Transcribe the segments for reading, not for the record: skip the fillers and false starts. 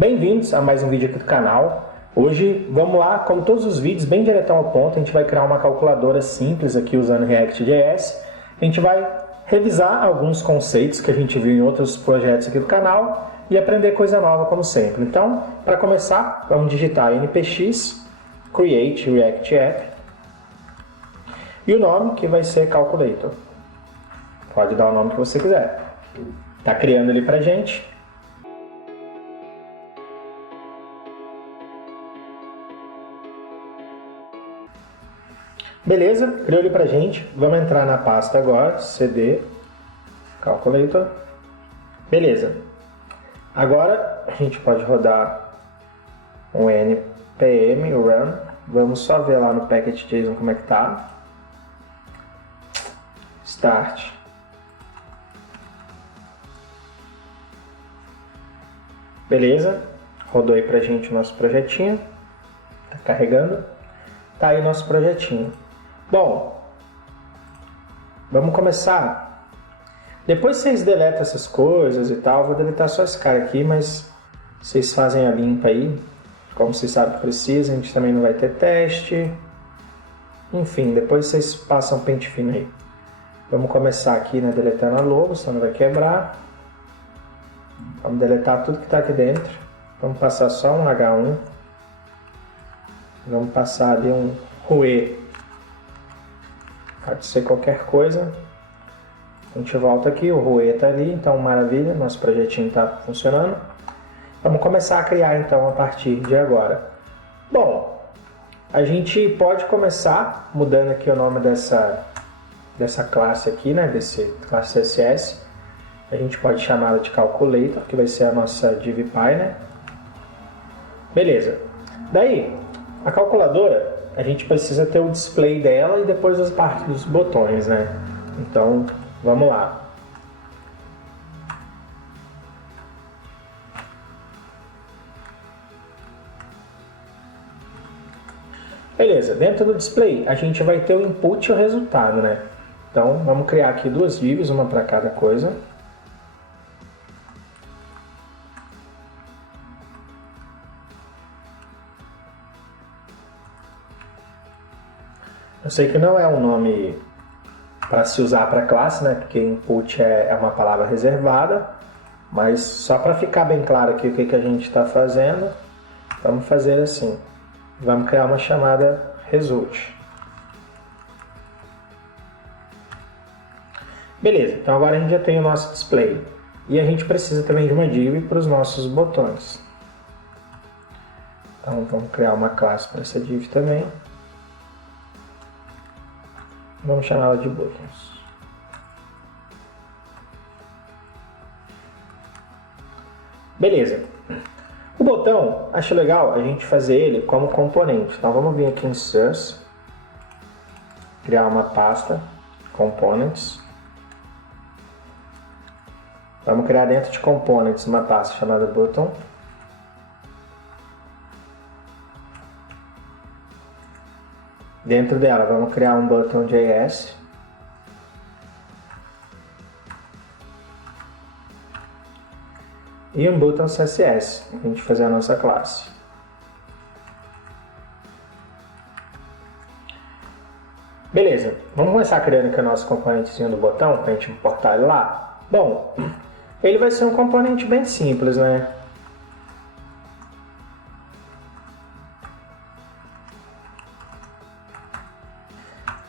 Bem-vindos a mais um vídeo aqui do canal. Hoje, vamos lá, como todos os vídeos, bem diretão ao ponto, a gente vai criar uma calculadora simples aqui usando React.js. A gente vai revisar alguns conceitos que a gente viu em outros projetos aqui do canal e aprender coisa nova como sempre. Então, para começar, vamos digitar npx create React App e o nome que vai ser Calculator. Pode dar o nome que você quiser. Está criando ele pra gente. Beleza, criou ele pra gente. Vamos entrar na pasta agora, cd calculator. Beleza. Agora a gente pode rodar um npm run. Vamos só ver lá no package.json como é que tá. Start. Beleza, rodou aí pra gente o nosso projetinho. Tá carregando. Tá aí o nosso projetinho. Bom, vamos começar. Depois vocês deletam essas coisas e tal. Vou deletar só esse cara aqui, mas vocês fazem a limpa aí. Como vocês sabem que precisa, a gente também não vai ter teste. Enfim, depois vocês passam pente fino aí. Vamos começar aqui, né, deletando a logo, senão vai quebrar. Vamos deletar tudo que está aqui dentro. Vamos passar só um H1. Vamos passar ali um Rue. Pode ser qualquer coisa. A gente volta aqui, o Rue está ali, então maravilha, nosso projetinho está funcionando. Vamos começar a criar então a partir de agora. Bom, a gente pode começar mudando aqui o nome dessa classe aqui, né, desse classe CSS. A gente pode chamá-la de Calculator, que vai ser a nossa DivPy, né? Beleza. Daí, a calculadora, a gente precisa ter o display dela e depois as partes dos botões, né? Então, vamos lá. Beleza, dentro do display a gente vai ter o input e o resultado, né? Então, vamos criar aqui duas divs, uma para cada coisa. Eu sei que não é um nome para se usar para classe, né? Porque input é uma palavra reservada, mas só para ficar bem claro aqui o que a gente está fazendo, vamos fazer assim. Vamos criar uma chamada result. Beleza, então agora a gente já tem o nosso display. E a gente precisa também de uma div para os nossos botões. Então vamos criar uma classe para essa div também. Vamos chamá-la de buttons. Beleza. O botão, acho legal a gente fazer ele como componente. Então vamos vir aqui em Source, criar uma pasta, Components. Vamos criar dentro de Components uma pasta chamada Button. Dentro dela vamos criar um Button.js. E um Button CSS, para a gente fazer a nossa classe. Beleza, vamos começar criando aqui o nosso componentezinho do botão, para a gente importar ele lá. Bom, ele vai ser um componente bem simples, né?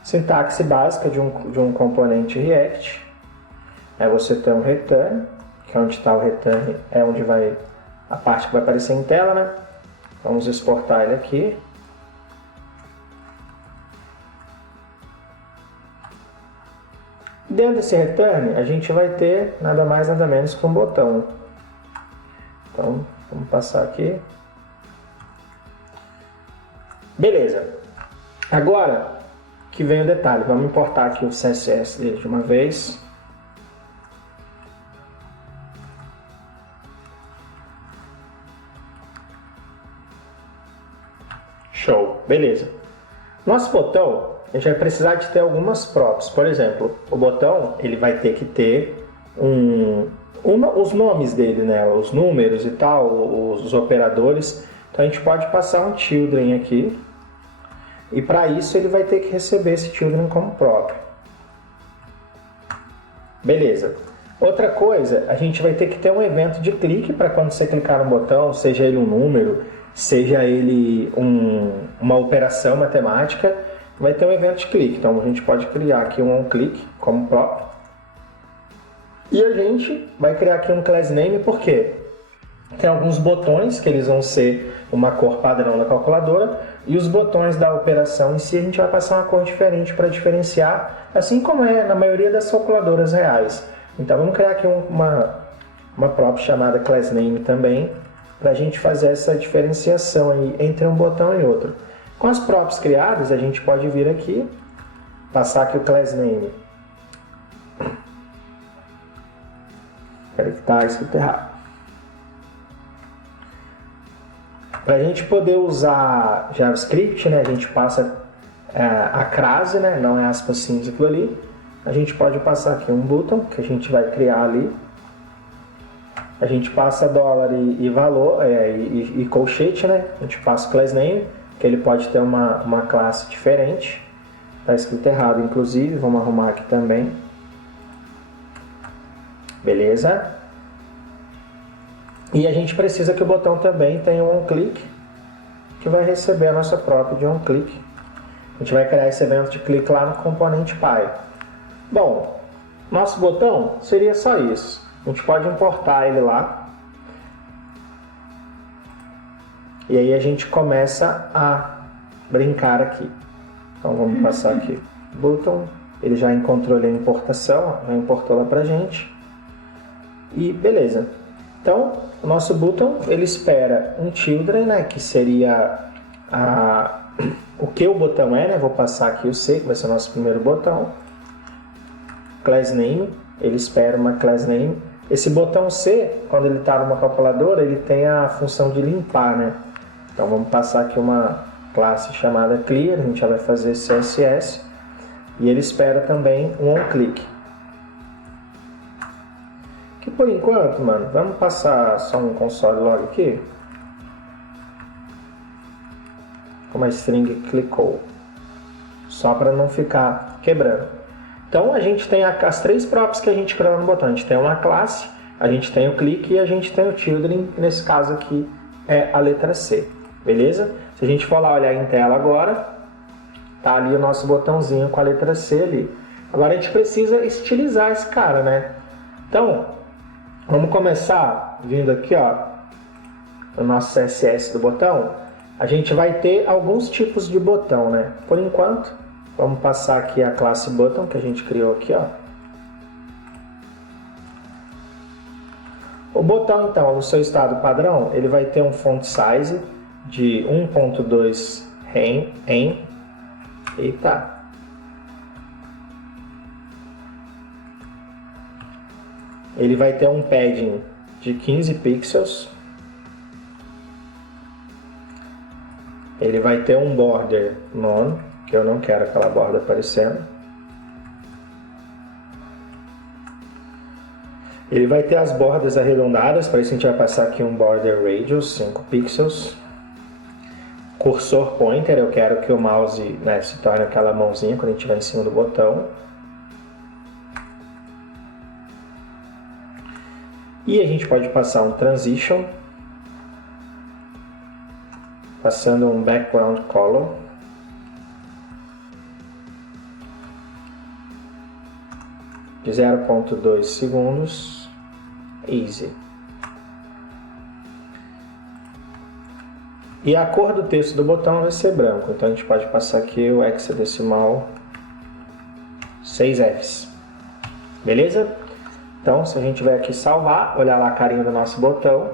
Sintaxe básica de um componente React é você ter um return, que é onde está o return, é onde vai a parte que vai aparecer em tela, né? Vamos exportar ele aqui. Dentro desse return, a gente vai ter nada mais nada menos que um botão. Então, vamos passar aqui. Beleza. Agora que vem o detalhe, vamos importar aqui o CSS dele de uma vez. Show, beleza. Nosso botão, a gente vai precisar de ter algumas props. Por exemplo, o botão ele vai ter que ter um os nomes dele, né? Os números e tal, os operadores. Então a gente pode passar um children aqui. E para isso ele vai ter que receber esse children como próprio. Beleza. Outra coisa, a gente vai ter que ter um evento de clique para quando você clicar no botão, seja ele um número, seja ele uma operação matemática, vai ter um evento de clique. Então a gente pode criar aqui um onClick como próprio. E a gente vai criar aqui um class name, por quê? Tem alguns botões que eles vão ser uma cor padrão da calculadora e os botões da operação em si a gente vai passar uma cor diferente para diferenciar, assim como é na maioria das calculadoras reais. Então vamos criar aqui uma prop chamada class name também para a gente fazer essa diferenciação aí entre um botão e outro. Com as props criadas a gente pode vir aqui, passar aqui o class name. Peraí que está escrito errado. Para a gente poder usar JavaScript, né, a gente passa a crase, né, não é aspas simples aquilo ali. A gente pode passar aqui um button que a gente vai criar ali. A gente passa dólar e valor e colchete, né? A gente passa class name, que ele pode ter uma classe diferente. Está escrito errado, inclusive. Vamos arrumar aqui também. Beleza? E a gente precisa que o botão também tenha um onClick, que vai receber a nossa própria de onClick. A gente vai criar esse evento de clique lá no componente Py. Bom, nosso botão seria só isso. A gente pode importar ele lá. E aí a gente começa a brincar aqui. Então vamos passar aqui. Button, ele já encontrou ali a importação, já importou lá pra gente. E beleza. Então, o nosso button, ele espera um children, né, que seria o que o botão é, né? Vou passar aqui o C, que vai ser o nosso primeiro botão. Class name, ele espera uma class name. Esse botão C, quando ele está numa calculadora, ele tem a função de limpar, né? Então vamos passar aqui uma classe chamada clear, a gente já vai fazer CSS. E ele espera também um onClick. Que por enquanto, mano, vamos passar só um console log aqui. Com uma string clickou. Só para não ficar quebrando. Então a gente tem as três props que a gente criou no botão. A gente tem uma classe, a gente tem o click e a gente tem o children, que nesse caso aqui é a letra C. Beleza? Se a gente for lá olhar em tela agora, tá ali o nosso botãozinho com a letra C ali. Agora a gente precisa estilizar esse cara, né? Então, vamos começar vindo aqui, ó, no nosso CSS do botão. A gente vai ter alguns tipos de botão, né? Por enquanto, vamos passar aqui a classe button que a gente criou aqui, ó. O botão, então, no seu estado padrão, ele vai ter um font size de 1.2 em. Eita. Ele vai ter um padding de 15 pixels. Ele vai ter um border none, que eu não quero aquela borda aparecendo. Ele vai ter as bordas arredondadas, para isso a gente vai passar aqui um border radius, 5 pixels. Cursor pointer, eu quero que o mouse, né, se torne aquela mãozinha quando a gente estiver em cima do botão. E a gente pode passar um transition, passando um background color. De 0.2 segundos, easy. E a cor do texto do botão vai ser branco, então a gente pode passar aqui o hexadecimal 6Fs. Beleza? Então, se a gente vier aqui salvar, olhar lá a carinha do nosso botão,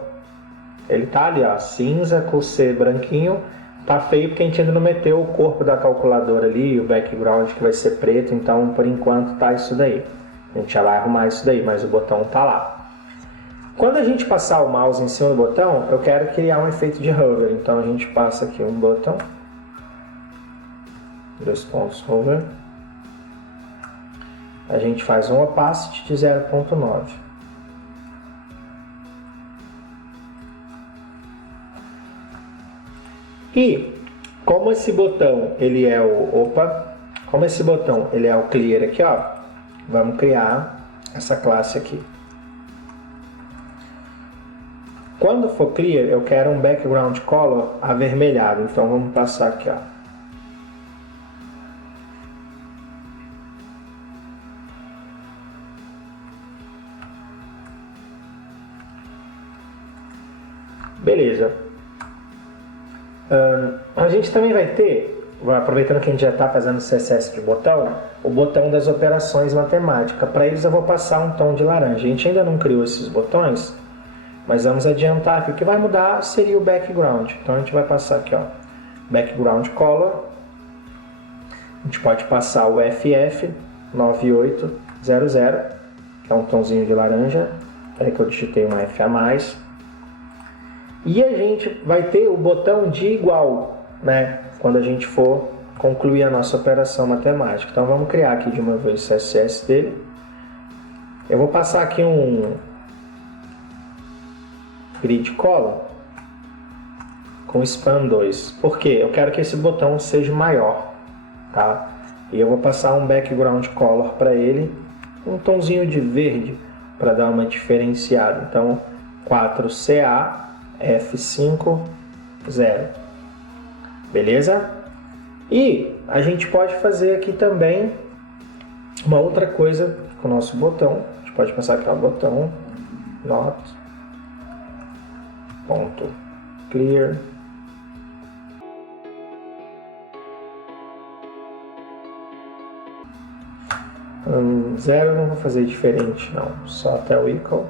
ele tá ali, ó, cinza com C branquinho. Tá feio porque a gente ainda não meteu o corpo da calculadora ali, o background que vai ser preto, então por enquanto tá isso daí. A gente já vai arrumar isso daí, mas o botão tá lá. Quando a gente passar o mouse em cima do botão, eu quero criar um efeito de hover. Então a gente passa aqui um botão, 2 pontos hover. A gente faz um opacity de 0.9. E como esse botão ele é como esse botão ele é o clear aqui, ó, vamos criar essa classe aqui. Quando for clear, eu quero um background color avermelhado, então vamos passar aqui, ó. Beleza. A gente também vai ter, aproveitando que a gente já está fazendo CSS de botão, o botão das operações matemáticas. Para eles eu vou passar um tom de laranja. A gente ainda não criou esses botões, mas vamos adiantar que o que vai mudar seria o background. Então a gente vai passar aqui, ó, background color. A gente pode passar o FF9800, que é um tomzinho de laranja. Espera que eu digitei um F a mais. E a gente vai ter o botão de igual, né? Quando a gente for concluir a nossa operação matemática. Então vamos criar aqui de uma vez o CSS dele. Eu vou passar aqui um grid color com span 2. Por quê? Eu quero que esse botão seja maior, tá? E eu vou passar um background color para ele, um tomzinho de verde para dar uma diferenciada. Então 4CA F50, beleza? E a gente pode fazer aqui também uma outra coisa com o nosso botão. A gente pode passar aqui o botão not ponto clear. Zero não vou fazer diferente não, só até o equal.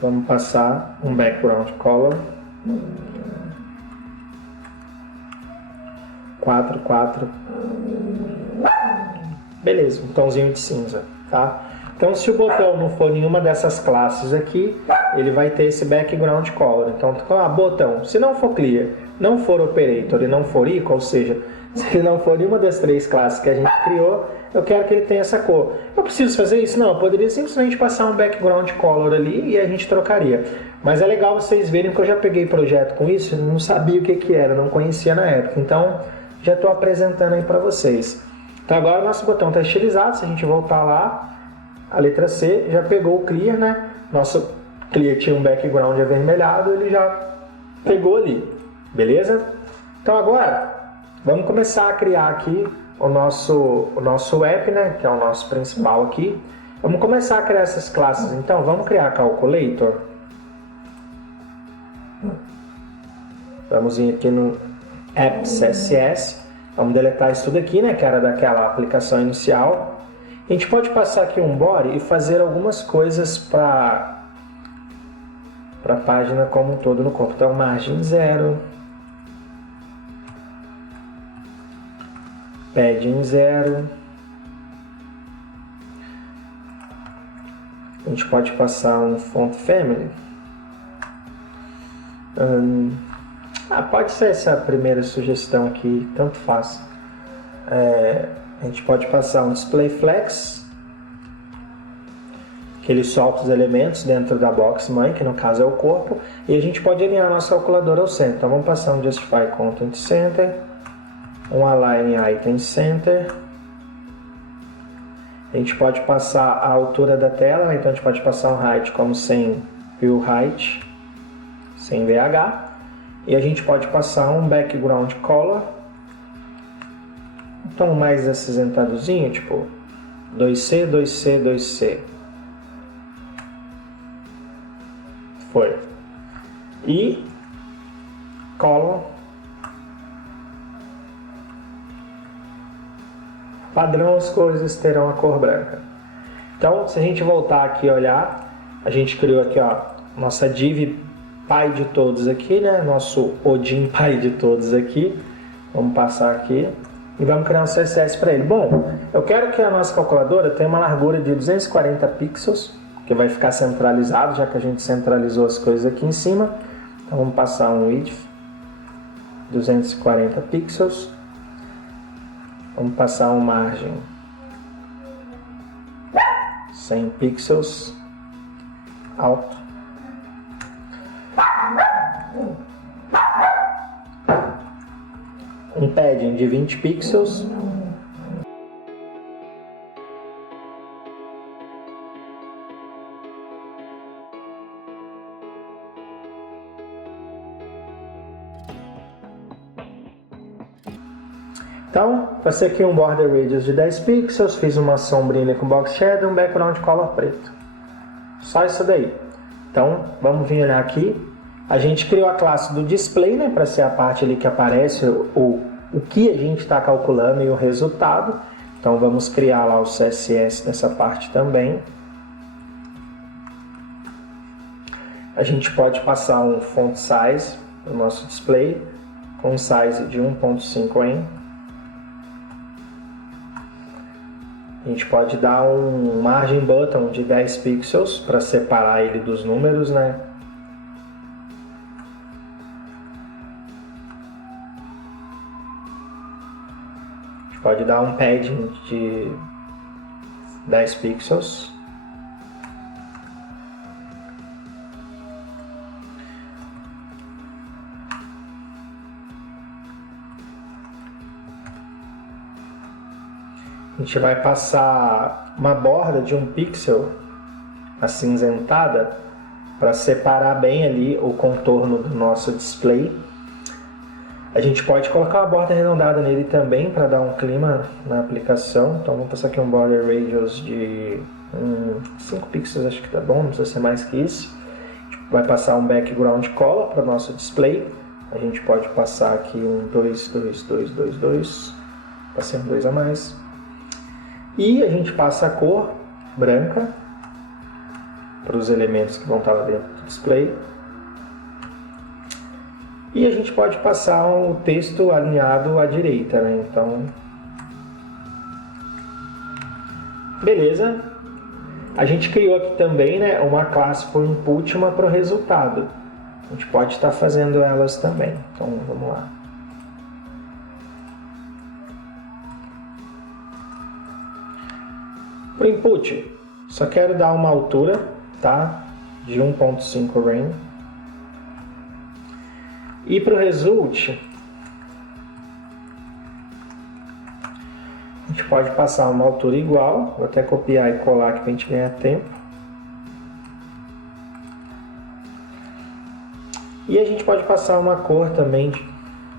Vamos passar um background color 4. Beleza, um tomzinho de cinza, tá? Então se o botão não for nenhuma dessas classes aqui, ele vai ter esse background color. Então, botão, se não for clear, não for operator e não for equal, ou seja, se ele não for nenhuma das três classes que a gente criou, eu quero que ele tenha essa cor. Eu preciso fazer isso? Não, eu poderia simplesmente passar um background color ali e a gente trocaria. Mas é legal vocês verem que eu já peguei projeto com isso, não sabia o que era, não conhecia na época. Então, já estou apresentando aí para vocês. Então agora o nosso botão está estilizado, se a gente voltar lá, a letra C já pegou o clear, né? Nosso clear tinha um background avermelhado, ele já pegou ali, beleza? Então agora, vamos começar a criar aqui o nosso app, né, que é o nosso principal aqui. Vamos começar a criar essas classes. Então, vamos criar Calculator. Vamos ir aqui no App CSS. Vamos deletar isso tudo aqui, né, que era daquela aplicação inicial. A gente pode passar aqui um body e fazer algumas coisas para a página como um todo no corpo. Então, margem 0. Padding 0. A gente pode passar um font family. Pode ser essa primeira sugestão aqui, tanto faz. A gente pode passar um display flex, que ele solta os elementos dentro da box mãe, que no caso é o corpo, e a gente pode alinhar a nossa calculadora ao centro. Então vamos passar um justify content center, um align item center. A gente pode passar a altura da tela, né? Então a gente pode passar um height como sem view height, sem VH. E a gente pode passar um background color, um tom mais acinzentadozinho, tipo 2C, 2C, 2C. Foi. E color padrão, as coisas terão a cor branca. Então, se a gente voltar aqui e olhar, a gente criou aqui, ó, nossa div pai de todos aqui, né? Nosso Odin pai de todos aqui. Vamos passar aqui e vamos criar um CSS para ele. Bom, eu quero que a nossa calculadora tenha uma largura de 240 pixels, que vai ficar centralizado, já que a gente centralizou as coisas aqui em cima. Então vamos passar um width 240 pixels. Vamos passar uma margem 100 pixels alto. um padding de 20 pixels. Então, passei aqui um border radius de 10 pixels, fiz uma sombrinha com box shadow e um background color preto. Só isso daí. Então, vamos vir olhar aqui. A gente criou a classe do display, né, para ser a parte ali que aparece o que a gente está calculando e o resultado. Então, vamos criar lá o CSS nessa parte também. A gente pode passar um font size no nosso display, com um size de 1.5 em. A gente pode dar um margin button de 10 pixels para separar ele dos números, né? A gente pode dar um padding de 10 pixels. A gente vai passar uma borda de 1 pixel acinzentada para separar bem ali o contorno do nosso display. A gente pode colocar uma borda arredondada nele também para dar um clima na aplicação. Então vamos passar aqui um border radius de 5 pixels, acho que tá bom, não precisa ser mais que isso. A gente vai passar um background color para o nosso display. A gente pode passar aqui um 2, 2, 2, 2, 2, passei um 2 a mais. E a gente passa a cor branca para os elementos que vão estar lá dentro do display. E a gente pode passar o texto alinhado à direita, né? Então, beleza. A gente criou aqui também, né, uma classe para o input e uma para o resultado. A gente pode estar fazendo elas também. Então, vamos lá. Para o input, só quero dar uma altura, tá? De 1.5 rem. E para o result, a gente pode passar uma altura igual. Vou até copiar e colar aqui para a gente ganhar tempo. E a gente pode passar uma cor também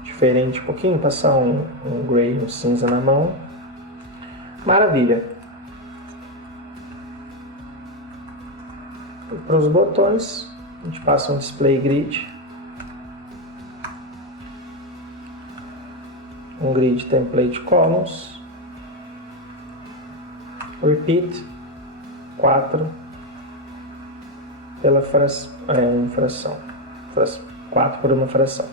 diferente um pouquinho, passar um gray, um cinza na mão. Maravilha! Para os botões, a gente passa um display grid, um grid template columns, repeat 4 pela fração, 4 por uma fração,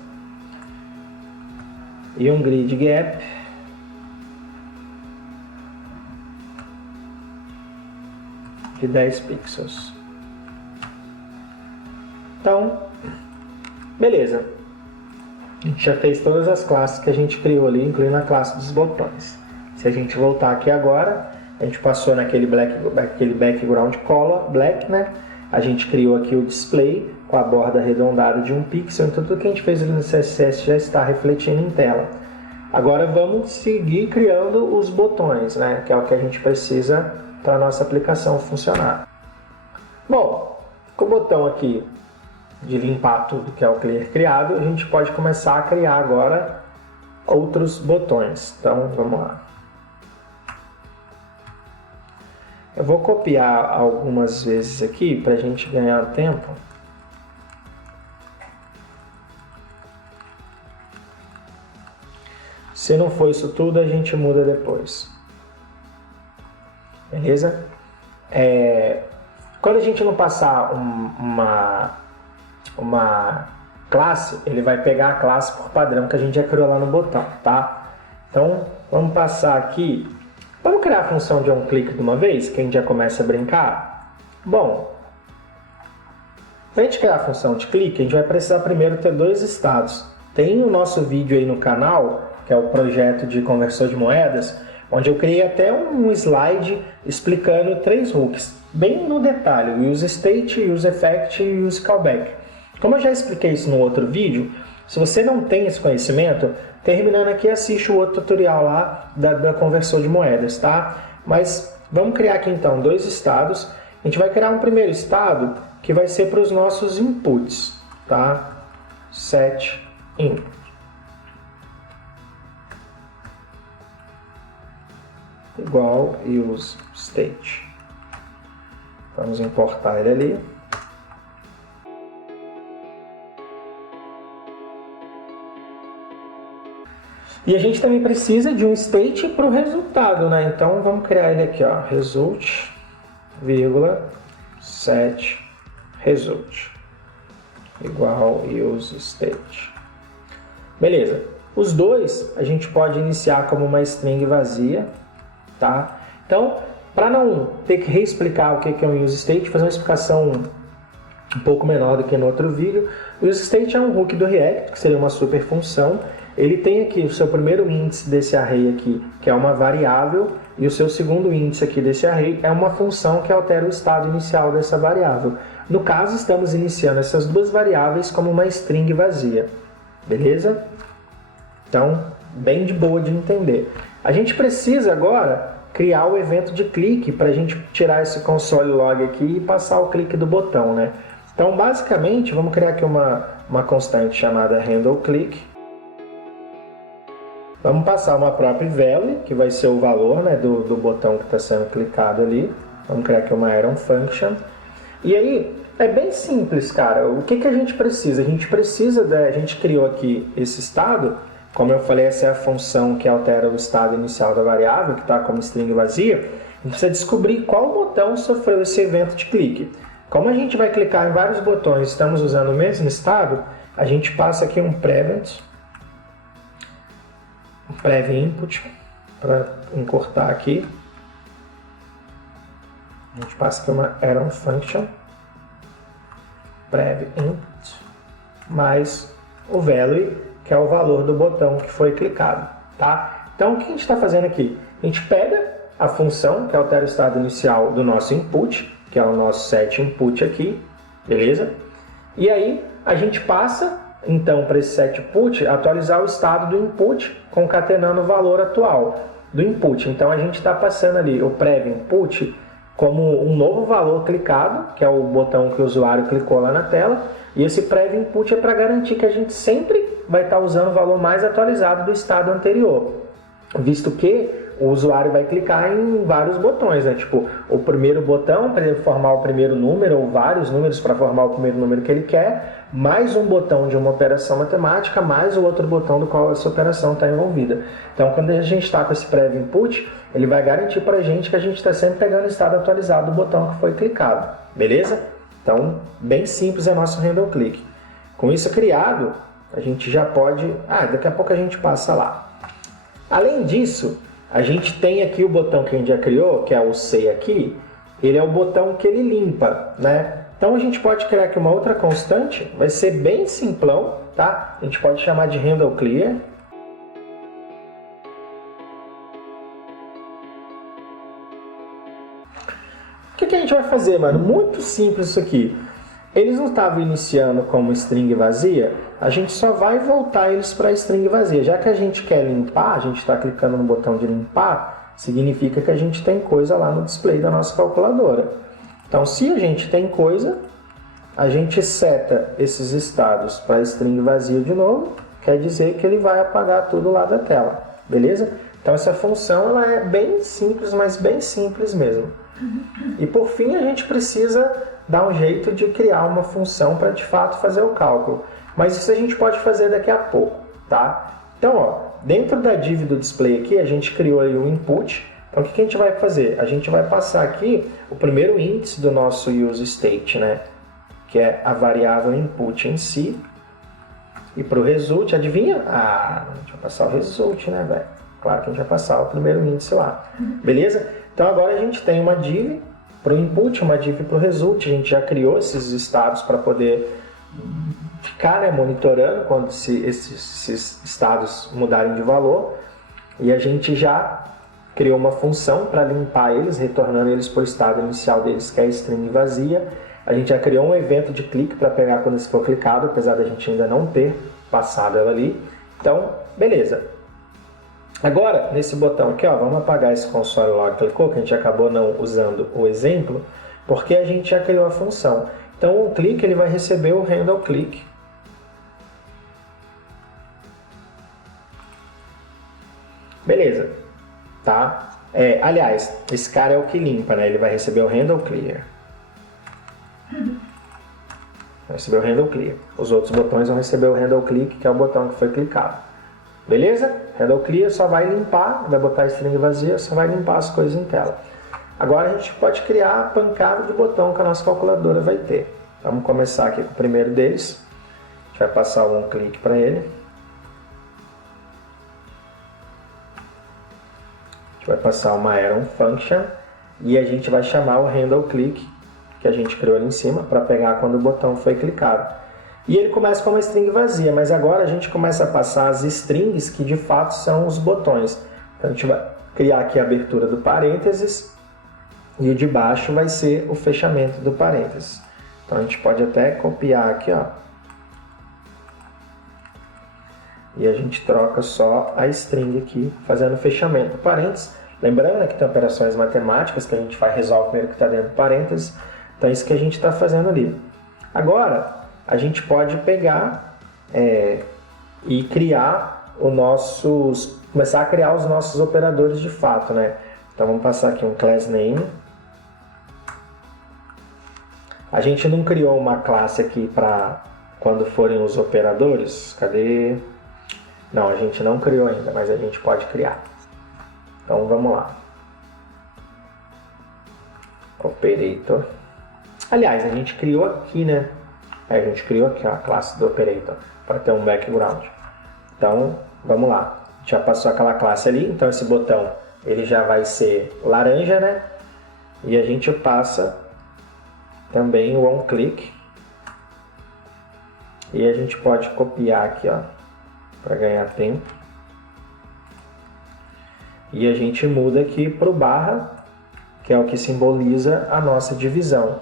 e um grid gap de 10 pixels. Então, beleza. A gente já fez todas as classes que a gente criou ali, incluindo a classe dos botões. Se a gente voltar aqui agora, a gente passou naquele background color black, né? A gente criou aqui o display com a borda arredondada de 1 pixel, então tudo que a gente fez ali no CSS já está refletindo em tela. Agora vamos seguir criando os botões, né? Que é o que a gente precisa para a nossa aplicação funcionar. Bom, com o botão aqui de limpar tudo que é o clear criado, a gente pode começar a criar agora outros botões. Então vamos lá. Eu vou copiar algumas vezes aqui para a gente ganhar tempo. Se não for isso tudo, a gente muda depois. Beleza? Quando a gente não passar uma classe, ele vai pegar a classe por padrão que a gente já criou lá no botão, tá? Então, vamos passar aqui. Vamos criar a função de onClick de uma vez, que a gente já começa a brincar? Bom, para a gente criar a função de clique, a gente vai precisar primeiro ter dois estados. Tem o nosso vídeo aí no canal, que é o projeto de conversor de moedas, onde eu criei até um slide explicando 3 hooks, bem no detalhe, o useState, useEffect e useCallback. Como eu já expliquei isso no outro vídeo, Se você não tem esse conhecimento, terminando aqui, assiste o outro tutorial lá da conversão de moedas, tá? Mas vamos criar aqui então dois estados. A gente vai criar um primeiro estado que vai ser para os nossos inputs, tá? Set input. Igual use state. Vamos importar ele ali. E a gente também precisa de um state para o resultado, né? Então vamos criar ele aqui, ó, result, vírgula, set result, igual use state. Beleza. Os dois a gente pode iniciar como uma string vazia, tá? Então, para não ter que reexplicar o que é um use state, fazer uma explicação um pouco menor do que no outro vídeo. O use state é um hook do React, que seria uma super função. Ele tem aqui o seu primeiro índice desse array aqui, que é uma variável, e o seu segundo índice aqui desse array é uma função que altera o estado inicial dessa variável. No caso, estamos iniciando essas duas variáveis como uma string vazia. Beleza? Então, bem de boa de entender. A gente precisa agora criar o evento de clique para a gente tirar esse console log aqui e passar o clique do botão, né? Então, basicamente, vamos criar aqui uma constante chamada handleClick. Vamos passar uma própria value, que vai ser o valor, né, do botão que está sendo clicado ali. Vamos criar aqui uma iron function. E aí, é bem simples, cara. O que a gente precisa? A gente criou aqui esse estado. Como eu falei, essa é a função que altera o estado inicial da variável, que está como string vazia. A gente precisa descobrir qual botão sofreu esse evento de clique. Como a gente vai clicar em vários botões, estamos usando o mesmo estado, a gente passa aqui um prevent input, para encurtar aqui. A gente passa aqui uma arrow function, prev input, mais o value, que é o valor do botão que foi clicado, tá? Então, o que a gente está fazendo aqui? A gente pega a função que altera o estado inicial do nosso input, que é o nosso set input aqui, beleza? E aí, a gente passa, então, para esse set input, atualizar o estado do input, concatenando o valor atual do input. Então, a gente está passando ali o prev input como um novo valor clicado, que é o botão que o usuário clicou lá na tela, e esse prev input é para garantir que a gente sempre vai estar usando o valor mais atualizado do estado anterior, visto que o usuário vai clicar em vários botões, né? Tipo, o primeiro botão para ele formar o primeiro número, ou vários números para formar o primeiro número que ele quer, mais um botão de uma operação matemática, mais o outro botão do qual essa operação está envolvida. Então, quando a gente está com esse prev input, ele vai garantir para a gente que a gente está sempre pegando o estado atualizado do botão que foi clicado, beleza? Então, bem simples é nosso handleClick. Com isso criado, a gente já pode... daqui a pouco a gente passa lá. Além disso, a gente tem aqui o botão que a gente já criou, que é o say aqui. Ele é o botão que ele limpa, né? Então a gente pode criar aqui uma outra constante, vai ser bem simplão, tá? A gente pode chamar de handleClear. O que a gente vai fazer, mano? Muito simples isso aqui. Eles não estavam iniciando como string vazia, a gente só vai voltar eles para string vazia. Já que a gente quer limpar, a gente está clicando no botão de limpar, significa que a gente tem coisa lá no display da nossa calculadora. Então, se a gente tem coisa, a gente seta esses estados para string vazio de novo, quer dizer que ele vai apagar tudo lá da tela, beleza? Então, essa função ela é bem simples, mas bem simples mesmo. E por fim, a gente precisa dar um jeito de criar uma função para de fato fazer o cálculo. Mas isso a gente pode fazer daqui a pouco, tá? Então, ó, dentro da div do display aqui, a gente criou aí o input. Então, o que a gente vai fazer? A gente vai passar aqui o primeiro índice do nosso use state, né? Que é a variável input em si. E para o result, adivinha? A gente vai passar o result, né, velho? Claro que a gente vai passar o primeiro índice lá. Beleza? Então, agora a gente tem uma div para o input, uma div para o result. A gente já criou esses estados para poder ficar, né, monitorando quando esses estados mudarem de valor. E a gente já criou uma função para limpar eles, retornando eles para o estado inicial deles, que é a string vazia. A gente já criou um evento de clique para pegar quando esse for clicado, apesar da gente ainda não ter passado ela ali. Então, beleza. Agora, nesse botão aqui, ó, vamos apagar esse console log clicou, que a gente acabou não usando o exemplo, porque a gente já criou a função. Então, o clique ele vai receber o handle click. Beleza, tá? Aliás, esse cara é o que limpa, né? Ele vai receber o handle clear. Vai receber o handle clear. Os outros botões vão receber o handle click, que é o botão que foi clicado. Beleza? Handle clear só vai limpar, vai botar a string vazia, só vai limpar as coisas em tela. Agora a gente pode criar a pancada de botão que a nossa calculadora vai ter. Vamos começar aqui com o primeiro deles. A gente vai passar o onClick para ele. A gente vai passar uma Arrow Function e a gente vai chamar o handle click que a gente criou ali em cima para pegar quando o botão foi clicado. E ele começa com uma string vazia, mas agora a gente começa a passar as strings que de fato são os botões. Então a gente vai criar aqui a abertura do parênteses e o de baixo vai ser o fechamento do parênteses. Então a gente pode até copiar aqui, ó. E a gente troca só a string aqui, fazendo o fechamento do parênteses. Lembrando, né, que tem operações matemáticas que a gente vai resolver primeiro que está dentro do parênteses. Então é isso que a gente está fazendo ali. Agora, a gente pode pegar e criar começar a criar os nossos operadores de fato, né? Então vamos passar aqui um class name. A gente não criou uma classe aqui para quando forem os operadores. Cadê? Não, a gente não criou ainda, mas a gente pode criar. Então vamos lá. Operator. Aliás, a gente criou aqui, né? A gente criou aqui ó, a classe do operator para ter um background. Então, vamos lá. Já passou aquela classe ali, então esse botão ele já vai ser laranja, né? E a gente passa também o onClick. E a gente pode copiar aqui, ó, para ganhar tempo. E a gente muda aqui para o barra, que é o que simboliza a nossa divisão.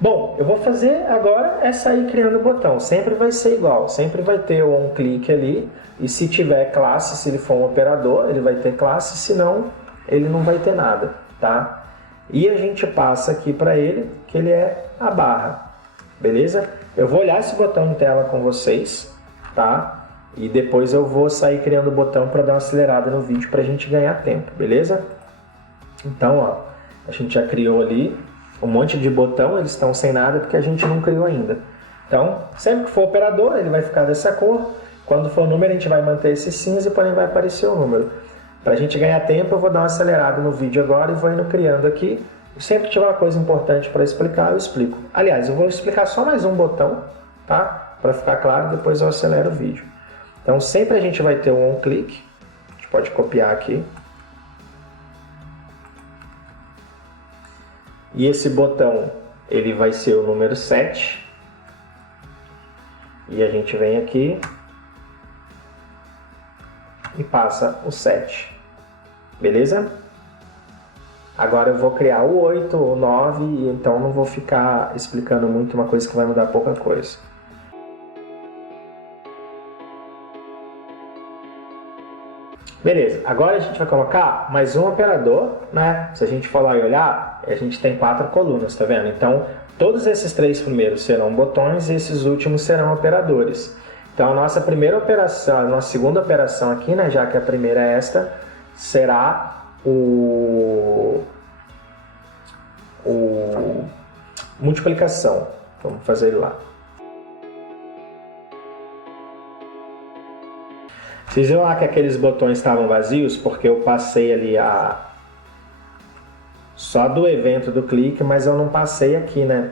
Bom, eu vou fazer agora é sair criando o botão. Sempre vai ser igual, sempre vai ter o onClick ali. E se tiver classe, se ele for um operador, ele vai ter classe, senão ele não vai ter nada, tá? E a gente passa aqui para ele, que ele é a barra, beleza? Eu vou olhar esse botão em tela com vocês, tá? E depois eu vou sair criando o botão para dar uma acelerada no vídeo para a gente ganhar tempo, beleza? Então, ó, a gente já criou ali um monte de botão, eles estão sem nada porque a gente não criou ainda. Então, sempre que for operador, ele vai ficar dessa cor. Quando for número, a gente vai manter esse cinza e porém vai aparecer o número. Para a gente ganhar tempo, eu vou dar uma acelerada no vídeo agora e vou indo criando aqui. Sempre que tiver uma coisa importante para explicar, eu explico. Aliás, eu vou explicar só mais um botão, tá? Para ficar claro, depois eu acelero o vídeo. Então, sempre a gente vai ter um onClick. A gente pode copiar aqui. E esse botão, ele vai ser o número 7. E a gente vem aqui e passa o 7. Beleza? Agora eu vou criar o 8, o 9, e então não vou ficar explicando muito uma coisa que vai mudar pouca coisa. Beleza, agora a gente vai colocar mais um operador, né? Se a gente for lá e olhar, a gente tem 4 colunas, tá vendo? Então, todos esses 3 primeiros serão botões e esses últimos serão operadores. Então, a nossa primeira operação, a nossa segunda operação aqui, né? Já que a primeira é esta, será o multiplicação. Vamos fazer ele lá. Vocês viram lá que aqueles botões estavam vazios porque eu passei ali só do evento do clique, mas eu não passei aqui, né?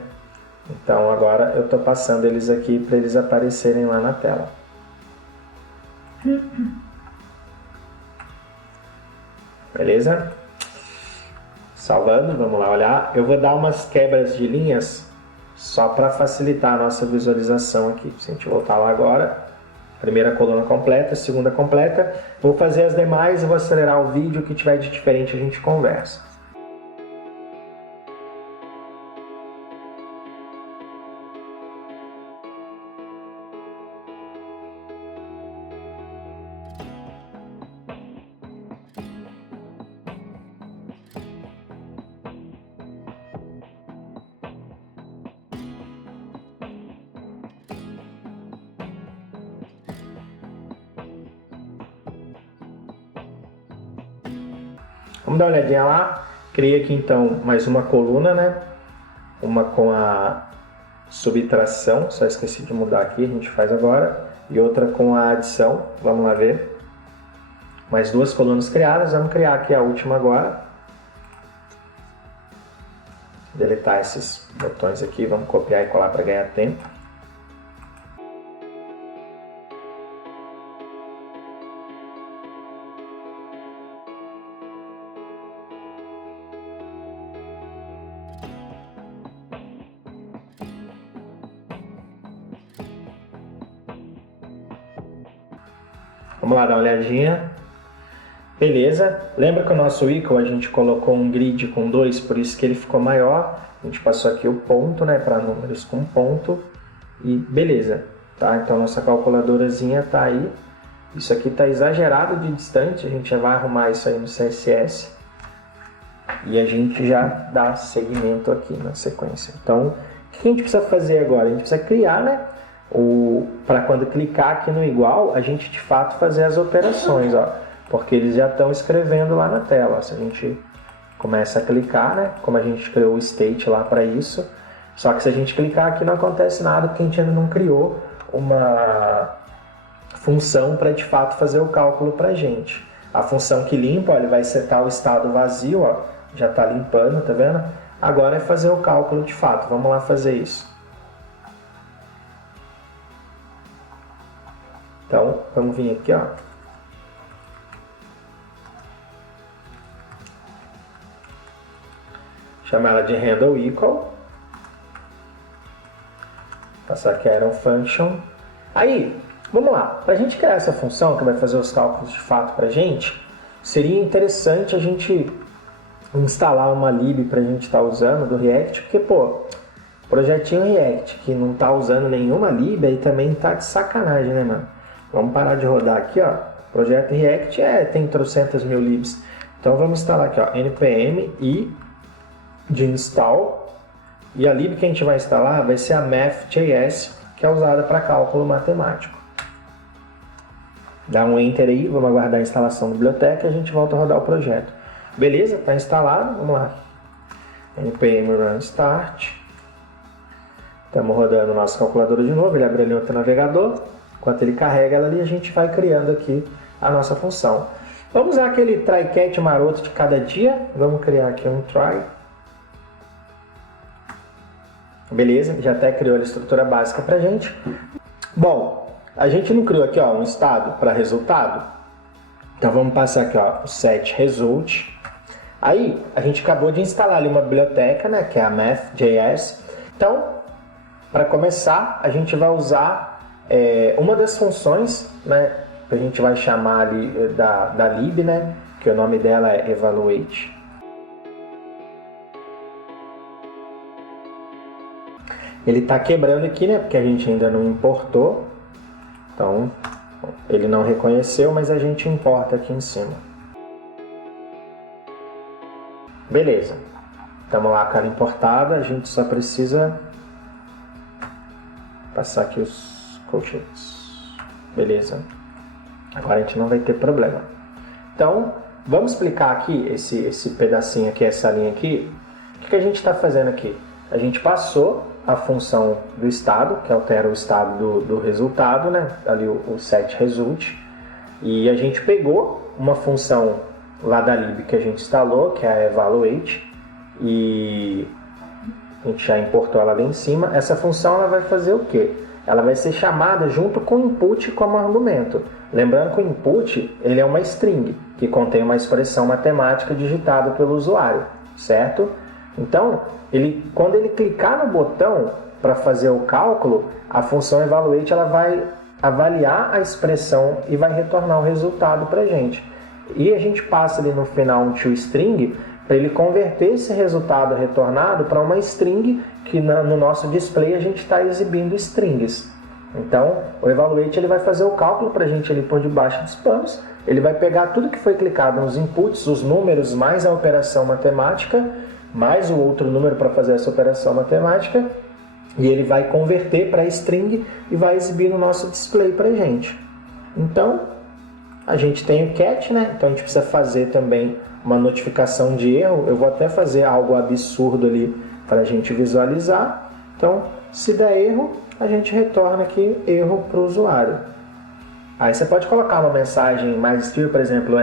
Então agora eu estou passando eles aqui para eles aparecerem lá na tela. Beleza? Salvando, vamos lá olhar. Eu vou dar umas quebras de linhas só para facilitar a nossa visualização aqui. Se a gente voltar lá agora... Primeira coluna completa, segunda completa. Vou fazer as demais e vou acelerar o vídeo. O que tiver de diferente a gente conversa. Vamos dar uma olhadinha lá. Criei aqui então mais uma coluna, né? Uma com a subtração, só esqueci de mudar aqui, a gente faz agora. E outra com a adição, vamos lá ver. Mais duas colunas criadas, vamos criar aqui a última agora. Deletar esses botões aqui, vamos copiar e colar para ganhar tempo. Vamos lá dar uma olhadinha. Beleza. Lembra que o nosso equal a gente colocou um grid com 2, por isso que ele ficou maior. A gente passou aqui o ponto, né, para números com ponto. E beleza. Tá? Então nossa calculadorazinha tá aí. Isso aqui tá exagerado de distante. A gente já vai arrumar isso aí no CSS. E a gente já dá seguimento aqui na sequência. Então, o que a gente precisa fazer agora? A gente precisa criar, né? Para quando clicar aqui no igual, a gente de fato fazer as operações, ó, porque eles já estão escrevendo lá na tela. Ó, se a gente começa a clicar, né, como a gente criou o state lá para isso, só que se a gente clicar aqui não acontece nada porque a gente ainda não criou uma função para de fato fazer o cálculo para a gente. A função que limpa, ó, ele vai setar o estado vazio, ó, já está limpando, tá vendo? Agora é fazer o cálculo de fato. Vamos lá fazer isso. Então, vamos vir aqui, ó. Chamar ela de handle equal. Passar aqui a iron function. Aí, vamos lá. Para a gente criar essa função que vai fazer os cálculos de fato para a gente, seria interessante a gente instalar uma lib para a gente estar usando do React, porque, pô, projetinho React que não está usando nenhuma lib, aí também tá de sacanagem, né, mano? Vamos parar de rodar aqui, ó. Projeto React tem trocentas mil libs. Então vamos instalar aqui, ó, npm i de install. E a lib que a gente vai instalar vai ser a math.js, que é usada para cálculo matemático. Dá um enter aí, vamos aguardar a instalação da biblioteca e a gente volta a rodar o projeto. Beleza? Está instalado, vamos lá. npm run start. Estamos rodando o nosso calculador de novo, ele abre ali outro navegador. Enquanto ele carrega ela ali, a gente vai criando aqui a nossa função. Vamos usar aquele try catch maroto de cada dia. Vamos criar aqui um try. Beleza, já até criou a estrutura básica pra gente. Bom, a gente não criou aqui, ó, um estado para resultado. Então vamos passar aqui, ó, o set result. Aí a gente acabou de instalar ali uma biblioteca, né, que é a math.js. Então, para começar, a gente vai usar uma das funções, né, que a gente vai chamar ali da lib, né, que o nome dela é evaluate. Ele está quebrando aqui, né, porque a gente ainda não importou. Então, ele não reconheceu, mas a gente importa aqui em cima. Beleza. Estamos lá com ela importada, a gente só precisa passar aqui os colchetes. Beleza. Agora a gente não vai ter problema. Então, vamos explicar aqui esse pedacinho aqui, essa linha aqui. O que a gente está fazendo aqui? A gente passou a função do estado, que altera o estado do resultado, né? Ali o set result. E a gente pegou uma função lá da lib que a gente instalou, que é a evaluate, e a gente já importou ela lá em cima. Essa função ela vai fazer o quê? Ela vai ser chamada junto com o input como argumento. Lembrando que o input ele é uma string, que contém uma expressão matemática digitada pelo usuário, certo? Então, quando ele clicar no botão para fazer o cálculo, a função evaluate ela vai avaliar a expressão e vai retornar o resultado para a gente. E a gente passa ali no final um toString para ele converter esse resultado retornado para uma string que no nosso display a gente está exibindo strings. Então, o evaluate ele vai fazer o cálculo para a gente ali por debaixo dos panos. Ele vai pegar tudo que foi clicado nos inputs, os números mais a operação matemática, mais o outro número para fazer essa operação matemática, e ele vai converter para string e vai exibir no nosso display para a gente. Então, a gente tem o cat, né? Então a gente precisa fazer também uma notificação de erro, eu vou até fazer algo absurdo ali para a gente visualizar. Então, se der erro, a gente retorna aqui erro para o usuário. Aí você pode colocar uma mensagem mais estilo, por exemplo,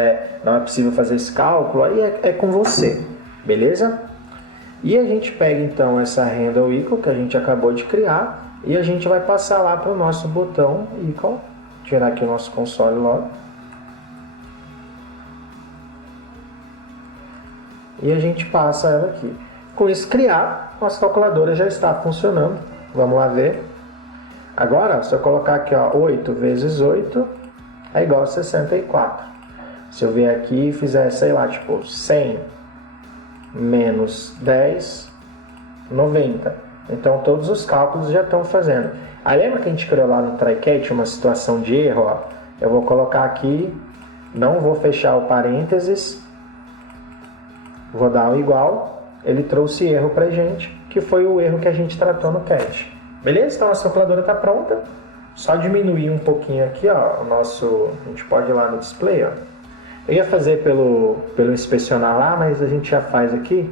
não é possível fazer esse cálculo, aí é com você, beleza? E a gente pega então essa handle icon que a gente acabou de criar e a gente vai passar lá para o nosso botão icon, tirar aqui o nosso console logo. E a gente passa ela aqui. Com isso criar, nossa calculadora já está funcionando. Vamos lá ver. Agora, se eu colocar aqui, ó, 8 vezes 8 é igual a 64. Se eu vier aqui e fizer, sei lá, tipo 100 menos 10, 90. Então todos os cálculos já estão fazendo. Aí lembra que a gente criou lá no TryCat uma situação de erro? Ó? Eu vou colocar aqui, não vou fechar o parênteses, vou dar o igual, ele trouxe erro pra gente, que foi o erro que a gente tratou no cat. Beleza? Então a calculadora está pronta. Só diminuir um pouquinho aqui, ó, a gente pode ir lá no display, ó. Eu ia fazer pelo inspecionar lá, mas a gente já faz aqui,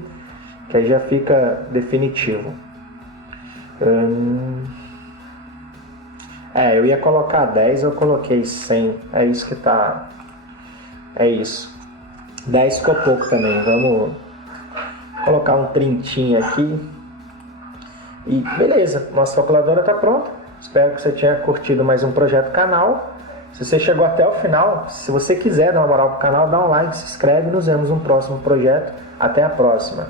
que aí já fica definitivo. Eu ia colocar 10, eu coloquei 100. É isso que tá. É isso. 10 ficou pouco também. Vamos colocar um 30 aqui. E beleza, nossa calculadora está pronta. Espero que você tenha curtido mais um projeto canal. Se você chegou até o final, se você quiser dar uma moral pro canal, dá um like, se inscreve e nos vemos no próximo projeto. Até a próxima!